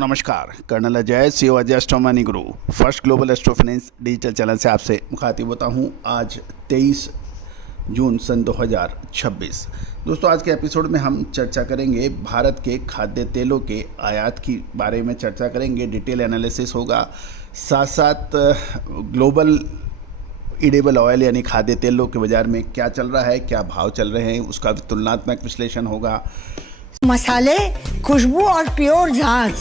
नमस्कार, colonel Ajay CO Ajay astro money guru first global astro finance digital channel से आपसे मुखातिब होता हूं। आज 23 जून सन 2026। दोस्तों, आज के एपिसोड में हम चर्चा करेंगे भारत के खाद्य तेलों के आयात की बारे में चर्चा करेंगे। डिटेल एनालिसिस होगा, साथ साथ ग्लोबल ईडेबल ऑयल यानी खाद्य तेलों के बाज़ार में क्या चल रहा है, क्या भाव चल रहे हैं, उसका भी तुलनात्मक विश्लेषण होगा। मसाले, खुशबू और प्योर झाग,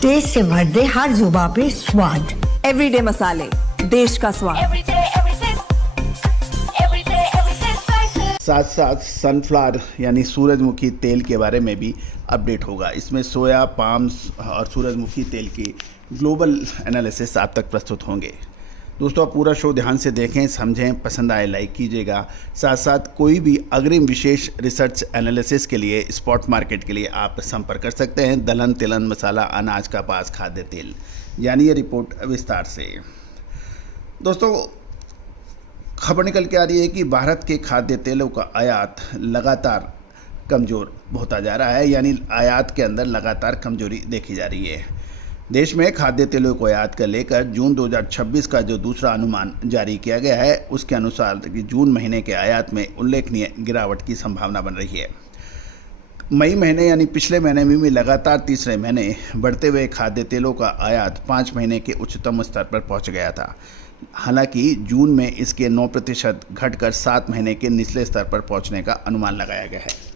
टेस्ट से भर दे हर जुबान पे स्वाद। एवरीडे मसाले, देश का स्वाद। साथ साथ सनफ्लावर यानी सूरजमुखी तेल के बारे में भी अपडेट होगा। इसमें सोया, पाम्स और सूरजमुखी तेल की ग्लोबल एनालिसिस आप तक प्रस्तुत होंगे। दोस्तों, आप पूरा शो ध्यान से देखें, समझें, पसंद आए लाइक कीजिएगा। साथ साथ कोई भी अग्रिम विशेष रिसर्च एनालिसिस के लिए, स्पॉट मार्केट के लिए आप संपर्क कर सकते हैं। दलहन, तिलहन, मसाला, अनाज, कपास, खाद्य तेल, यानी ये रिपोर्ट विस्तार से। दोस्तों, खबर निकल के आ रही है कि भारत के खाद्य तेलों का आयात लगातार कमज़ोर होता जा रहा है, यानी आयात के अंदर लगातार कमजोरी देखी जा रही है। देश में खाद्य तेलों को आयात कर लेकर जून 2026 का जो दूसरा अनुमान जारी किया गया है, उसके अनुसार कि जून महीने के आयात में उल्लेखनीय गिरावट की संभावना बन रही है। मई महीने यानी पिछले महीने में भी लगातार तीसरे महीने बढ़ते हुए खाद्य तेलों का आयात 5 महीने के उच्चतम स्तर पर पहुंच गया था। हालांकि जून में इसके 9% घटकर 7 महीने के निचले स्तर पर पहुंचने का अनुमान लगाया गया है।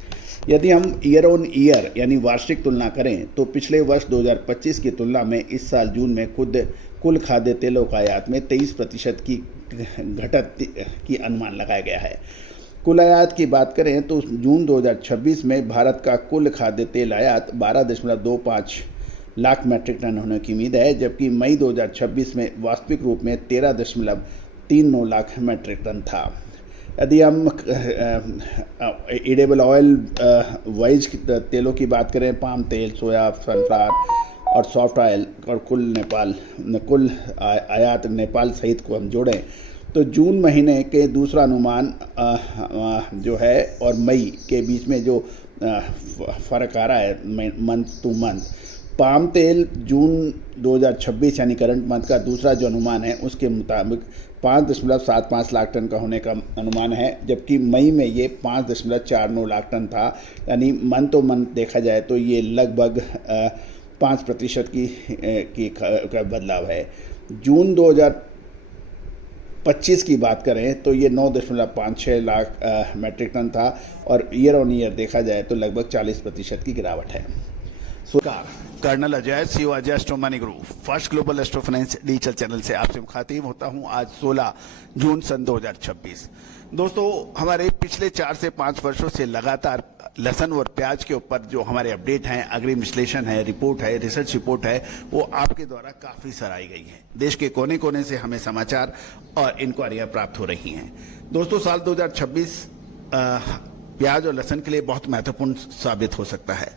यदि हम ईयर ऑन ईयर यानी वार्षिक तुलना करें तो पिछले वर्ष 2025 की तुलना में इस साल जून में कुल खाद्य तेलों का आयात में 23% की घटत की अनुमान लगाया गया है। कुल आयात की बात करें तो जून 2026 में भारत का कुल खाद्य तेल आयात 12.25 लाख मैट्रिक टन होने की उम्मीद है, जबकि मई 2026 में वास्तविक रूप में 13.39 लाख मैट्रिक टन था। यदि हम ईडेबल ऑयल वाइज तेलों की बात करें, पाम तेल, सोया, सनफ्लावर और सॉफ्ट ऑयल और कुल आयात नेपाल सहित को हम जोड़ें तो जून महीने के दूसरा अनुमान जो है और मई के बीच में जो फ़र्क आ रहा है मंथ टू मंथ, पाम तेल जून 2026 यानी करंट मंथ का दूसरा जो अनुमान है उसके मुताबिक 5.75 लाख टन का होने का अनुमान है, जबकि मई में ये 5.49 लाख टन था। यानी मंथ तो मंथ देखा जाए तो ये लगभग 5% का बदलाव है। जून 2025 की बात करें तो ये 9.56 लाख मैट्रिक टन था और ईयर ऑन ईयर देखा जाए तो लगभग 40% की गिरावट है। Colonel Ajay CO Ajay astro money guru first global astro finance digital channel से आपसे मुखातिब होता हूं। आज 16 जून सन 2026। दोस्तों, हमारे पिछले 4 से 5 वर्षों से लगातार लहसुन और प्याज के ऊपर जो हमारे अपडेट हैं, अग्रिम विश्लेषण है, रिपोर्ट है, रिसर्च रिपोर्ट है, वो आपके द्वारा काफ़ी सराही गई है। देश के कोने कोने से हमें समाचार और इंक्वायरियाँ प्राप्त हो रही हैं। दोस्तों, साल 2026 प्याज और लहसुन के लिए बहुत महत्वपूर्ण साबित हो सकता है।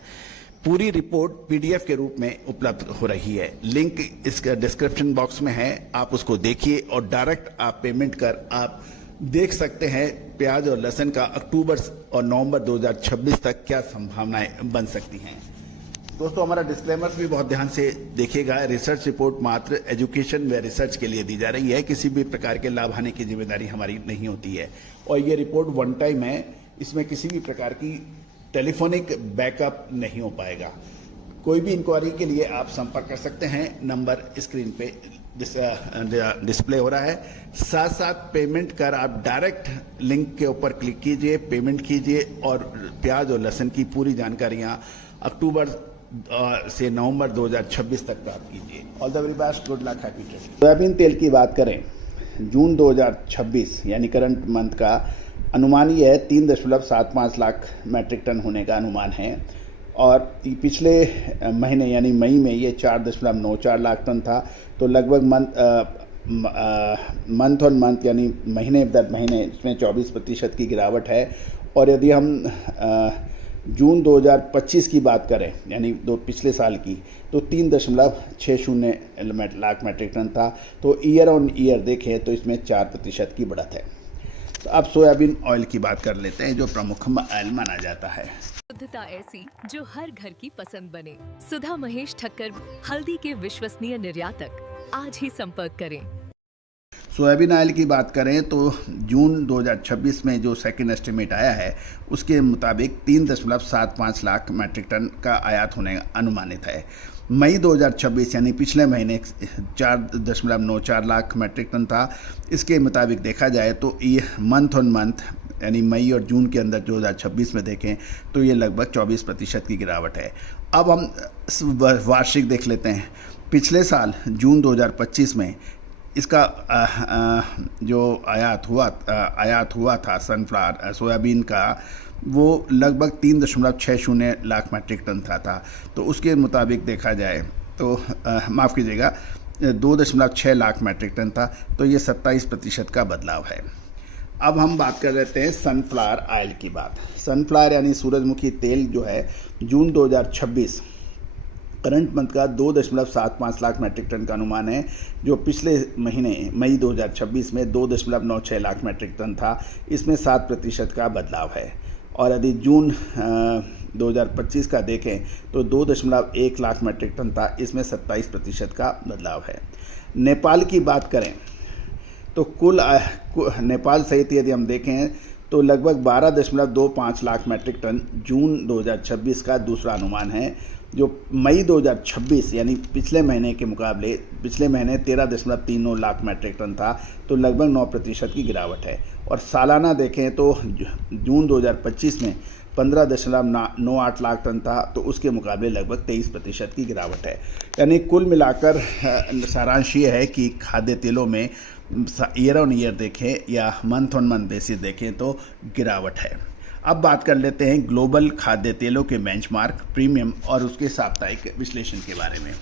पूरी रिपोर्ट पीडीएफ के रूप में उपलब्ध हो रही है। लिंक इस डिस्क्रिप्शन बॉक्स में है, आप उसको देखिए और डायरेक्ट आप पेमेंट कर आप देख सकते हैं प्याज और लहसुन का अक्टूबर और नवंबर 2026 तक क्या संभावनाएं बन सकती हैं। दोस्तों, हमारा डिस्क्लेमर्स भी बहुत ध्यान से देखिएगा। रिसर्च रिपोर्ट मात्र एजुकेशन व रिसर्च के लिए दी जा रही है, किसी भी प्रकार के लाभ हानि की जिम्मेदारी हमारी नहीं होती है और ये रिपोर्ट वन टाइम है, इसमें किसी भी प्रकार की टेलीफोनिक बैकअप नहीं हो पाएगा। कोई भी इंक्वायरी के लिए आप संपर्क कर सकते हैं, नंबर स्क्रीन पे डिस्प्ले हो रहा है। साथ साथ पेमेंट कर आप डायरेक्ट लिंक के ऊपर क्लिक कीजिए, पेमेंट कीजिए और प्याज और लहसुन की पूरी जानकारियां अक्टूबर से नवंबर 2026 तक प्राप्त कीजिए। All the very best, good luck, happy trading. Soybean तेल की बात करें, जून 2026 यानी करंट मंथ का अनुमान ये है 3.75 लाख मैट्रिक टन होने का अनुमान है और पिछले महीने यानी मई में ये 4.94 लाख टन था। तो लगभग मंथ ऑन मंथ यानी महीने दर महीने इसमें 24% की गिरावट है। और यदि हम जून 2025 की बात करें यानी पिछले साल की, तो 3.60 लाख मैट्रिक टन था। तो ईयर ऑन ईयर देखें तो इसमें 4% की बढ़त है। तो अब सोयाबीन ऑयल की बात कर लेते हैं, जो प्रमुख ऑयल माना जाता है। शुद्धता ऐसी जो हर घर की पसंद बने। सुधा महेश ठक्कर, हल्दी के विश्वसनीय निर्यातक। आज ही संपर्क करें। सोयाबीन ऑयल की बात करें तो जून 2026 में जो सेकंड एस्टिमेट आया है उसके मुताबिक 3.75 लाख मैट्रिक टन का आयात होने अनुमानित है। मई 2026 यानी पिछले महीने 4.94 लाख मैट्रिक टन था। इसके मुताबिक देखा जाए तो ये मंथ ऑन मंथ यानी मई और जून के अंदर 2026 में देखें तो ये लगभग 24% की गिरावट है। अब हम वार्षिक देख लेते हैं। पिछले साल जून 2025 में इसका जो आयात हुआ था सनफ्लावर सोयाबीन का, वो लगभग 3.60 लाख मैट्रिक टन था। तो उसके मुताबिक देखा जाए तो माफ़ कीजिएगा 2.6 लाख मैट्रिक टन था। तो ये 27% का बदलाव है। अब हम बात कर लेते हैं सनफ्लावर ऑयल की बात। सनफ्लावर यानी सूरजमुखी तेल जो है जून 2026 करंट मंथ का 2.75 लाख मैट्रिक टन का अनुमान है, जो पिछले महीने मई 2026 में 2.96 लाख मैट्रिक टन था। इसमें 7% का बदलाव है। और यदि जून 2025 का देखें तो 2.1 लाख मैट्रिक टन था। इसमें 27% का बदलाव है। नेपाल की बात करें तो नेपाल सहित यदि हम देखें तो लगभग 12.25 लाख मैट्रिक टन जून 2026 का दूसरा अनुमान है, जो मई 2026 यानी पिछले महीने के मुकाबले पिछले महीने 13.39 लाख मैट्रिक टन था। तो लगभग 9% की गिरावट है। और सालाना देखें तो जून 2025 में 15.98 लाख टन था। तो उसके मुकाबले लगभग 23% की गिरावट है। यानी कुल मिलाकर सारांश ये है कि खाद्य तेलों में ईयर ऑन ईयर देखें या मंथ ऑन मंथ बेसिस देखें तो गिरावट है। अब बात कर लेते हैं ग्लोबल खाद्य तेलों के बेंचमार्क, प्रीमियम और उसके साप्ताहिक विश्लेषण के बारे में।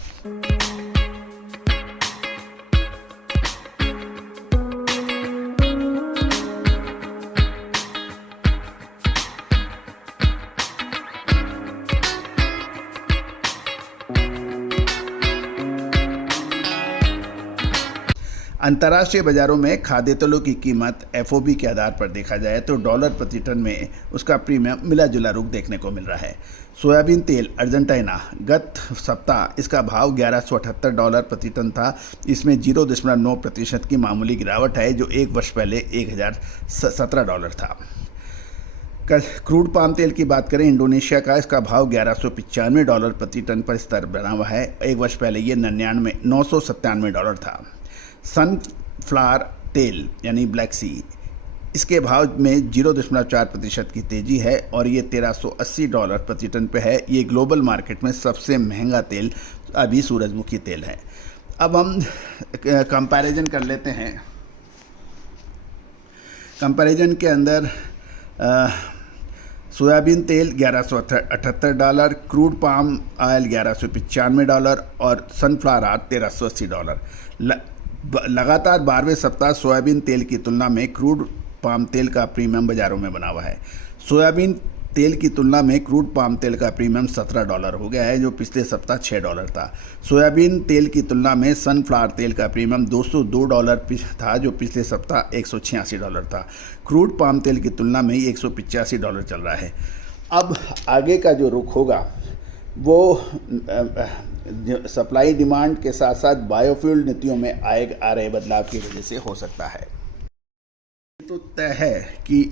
अंतर्राष्ट्रीय बाजारों में खाद्य तेलों की कीमत FOB के आधार पर देखा जाए तो डॉलर प्रति टन में उसका प्रीमियम मिला जुला रुख देखने को मिल रहा है। सोयाबीन तेल अर्जेंटीना गत सप्ताह इसका भाव $1178 प्रति टन था। इसमें 0.9% की मामूली गिरावट है, जो एक वर्ष पहले $1017 था। क्रूड पाम तेल की बात करें इंडोनेशिया का, इसका भाव $1195 प्रति टन पर स्तर बना हुआ है। एक वर्ष पहले ये $997 था। सनफ्लावर तेल यानी ब्लैक सी, इसके भाव में 0.4% की तेजी है और ये $1380 प्रति टन पे है। ये ग्लोबल मार्केट में सबसे महंगा तेल अभी सूरजमुखी तेल है। अब हम कंपैरिजन कर लेते हैं। कंपैरिजन के अंदर सोयाबीन तेल $1178, क्रूड पाम ऑयल $1195 और सनफ्लावर ऑयल $1380। लगातार 12वें सप्ताह सोयाबीन तेल की तुलना में क्रूड पाम तेल का प्रीमियम बाजारों में बना हुआ है। सोयाबीन तेल की तुलना में क्रूड पाम तेल का प्रीमियम $17 हो गया है, जो पिछले सप्ताह $6 था। सोयाबीन तेल की तुलना में सनफ्लावर तेल का प्रीमियम $202 था, जो पिछले सप्ताह $186 था। क्रूड पाम तेल की तुलना में $185 चल रहा है। अब आगे का जो रुख होगा वो सप्लाई डिमांड के साथ साथ बायोफ्यूल नीतियों में आ रहे बदलाव की वजह से हो सकता है। तो तय है कि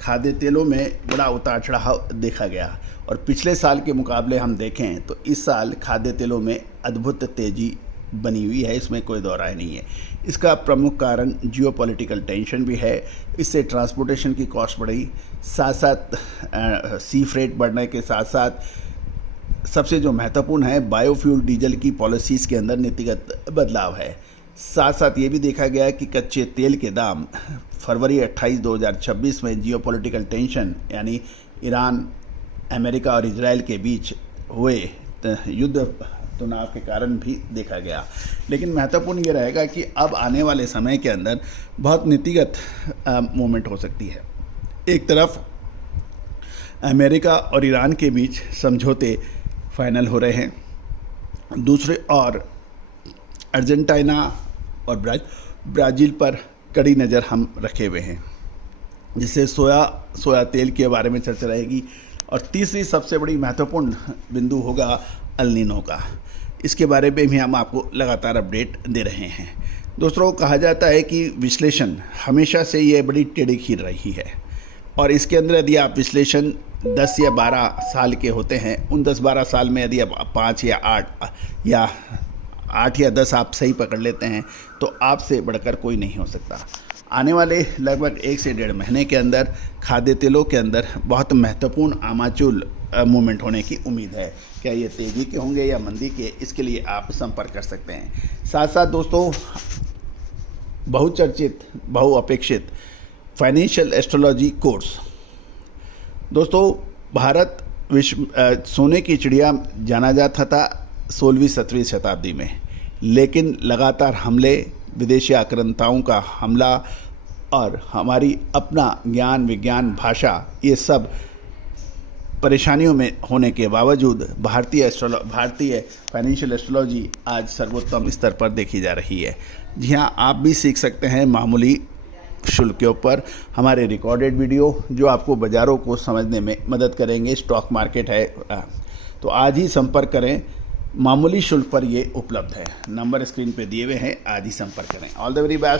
खाद्य तेलों में बड़ा उतार चढ़ाव देखा गया और पिछले साल के मुकाबले हम देखें तो इस साल खाद्य तेलों में अद्भुत तेज़ी बनी हुई है, इसमें कोई दो राय नहीं है। इसका प्रमुख कारण जियोपॉलिटिकल टेंशन भी है। इससे ट्रांसपोर्टेशन की कॉस्ट बढ़ी, साथ साथ सी फ्रेट बढ़ने के साथ साथ सबसे जो महत्वपूर्ण है बायोफ्यूल डीजल की पॉलिसीज़ के अंदर नीतिगत बदलाव है। साथ साथ ये भी देखा गया कि कच्चे तेल के दाम फरवरी 28, 2026 में जियोपॉलिटिकल टेंशन यानी ईरान, अमेरिका और इजराइल के बीच हुए युद्ध तनाव के कारण भी देखा गया। लेकिन महत्वपूर्ण ये रहेगा कि अब आने वाले समय के अंदर बहुत नीतिगत मूवमेंट हो सकती है। एक तरफ अमेरिका और ईरान के बीच समझौते फाइनल हो रहे हैं, दूसरे और अर्जेंटीना और ब्राज़ील पर कड़ी नज़र हम रखे हुए हैं। जिससे सोया तेल के बारे में चर्चा रहेगी। और तीसरी सबसे बड़ी महत्वपूर्ण बिंदु होगा अल नीनो का। इसके बारे में भी हम आपको लगातार अपडेट दे रहे हैं। दोस्तों, कहा जाता है कि विश्लेषण हमेशा से ये बड़ी टेढ़ी खीर रही है, और इसके अंदर यदि आप विश्लेषण 10 या 12 साल के होते हैं, उन 10-12 साल में यदि आप 5 या 8 या 10 आप सही पकड़ लेते हैं तो आपसे बढ़कर कोई नहीं हो सकता। आने वाले लगभग 1 से 1.5 महीने के अंदर खाद्य तेलों के अंदर बहुत महत्वपूर्ण आमाचूल मूवमेंट होने की उम्मीद है। क्या ये तेज़ी के होंगे या मंदी के, इसके लिए आप संपर्क कर सकते हैं। साथ साथ दोस्तों, बहुचर्चित बहुअपेक्षित फाइनेंशियल एस्ट्रोलॉजी कोर्स। दोस्तों, भारत विश्व सोने की चिड़िया जाना जाता था 16वीं-17वीं शताब्दी में, लेकिन लगातार हमले, विदेशी आक्रांताओं का हमला और हमारी अपना ज्ञान, विज्ञान, भाषा, ये सब परेशानियों में होने के बावजूद भारतीय फाइनेंशियल एस्ट्रोलॉजी आज सर्वोत्तम स्तर पर देखी जा रही है। जी हाँ, आप भी सीख सकते हैं मामूली शुल्क के ऊपर हमारे रिकॉर्डेड वीडियो, जो आपको बाज़ारों को समझने में मदद करेंगे। स्टॉक मार्केट है, तो आज ही संपर्क करें। मामूली शुल्क पर ये उपलब्ध है। नंबर स्क्रीन पे दिए हुए हैं, आज ही संपर्क करें। All the very best.